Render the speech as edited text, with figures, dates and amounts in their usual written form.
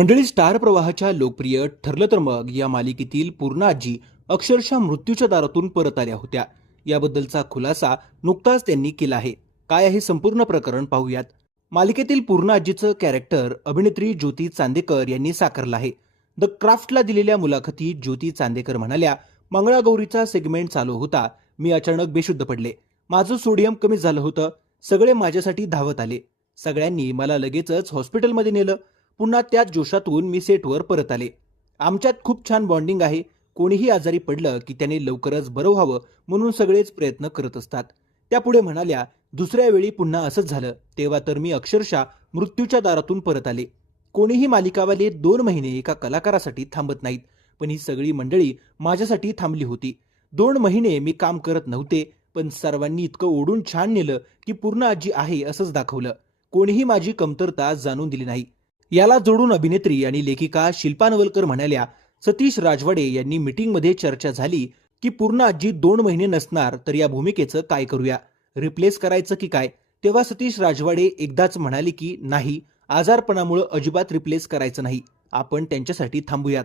मंडळी, स्टार प्रवाहाच्या लोकप्रिय ठरलं तर मग या मालिकेतील पूर्णा आजी अक्षरशः मृत्यूच्या दारातून परत आल्या होत्या. याबद्दलचा खुलासा नुकताच त्यांनी केला आहे. काय आहे संपूर्ण प्रकरण पाहूयात. मालिकेतील पूर्णा आजीचं कॅरेक्टर अभिनेत्री ज्योती चांदेकर यांनी साकारलं आहे. द क्राफ्टला दिलेल्या मुलाखतीत ज्योती चांदेकर म्हणाल्या, मंगळागौरीचा सेगमेंट चालू होता. मी अचानक बेशुद्ध पडले. माझं सोडियम कमी झालं होतं. सगळे माझ्यासाठी धावत आले. सगळ्यांनी मला लगेचच हॉस्पिटलमध्ये नेलं. पुन्हा त्याच जोशातून मी सेटवर परत आले. आमच्यात खूप छान बॉन्डिंग आहे. कोणीही आजारी पडलं की त्याने लवकरच बरं व्हावं म्हणून सगळेच प्रयत्न करत असतात. त्या पुढे म्हणाल्या, दुसऱ्या वेळी पुन्हा असंच झालं. तेव्हा तर मी अक्षरशः मृत्यूच्या दारातून परत आले. कोणीही मालिकावाले 2 महिने एका कलाकारासाठी थांबत नाहीत, पण ही सगळी मंडळी माझ्यासाठी थांबली होती. 2 महिने मी काम करत नव्हते, पण सर्वांनी इतकं ओढून छान नेलं की पूर्ण आजी आहे असंच दाखवलं. कोणीही माझी कमतरता जाणून दिली नाही. याला जोडून अभिनेत्री आणि लेखिका शिल्पा नवलकर म्हणाल्या, सतीश राजवाडे यांनी मीटिंगमध्ये चर्चा झाली की पूर्ण आजी 2 महिने नसणार तर या भूमिकेचं काय करूया, रिप्लेस करायचं की काय. तेव्हा सतीश राजवाडे एकदाच म्हणाले की नाही, आजारपणामुळे अजिबात रिप्लेस करायचं नाही, आपण त्यांच्यासाठी थांबूयात.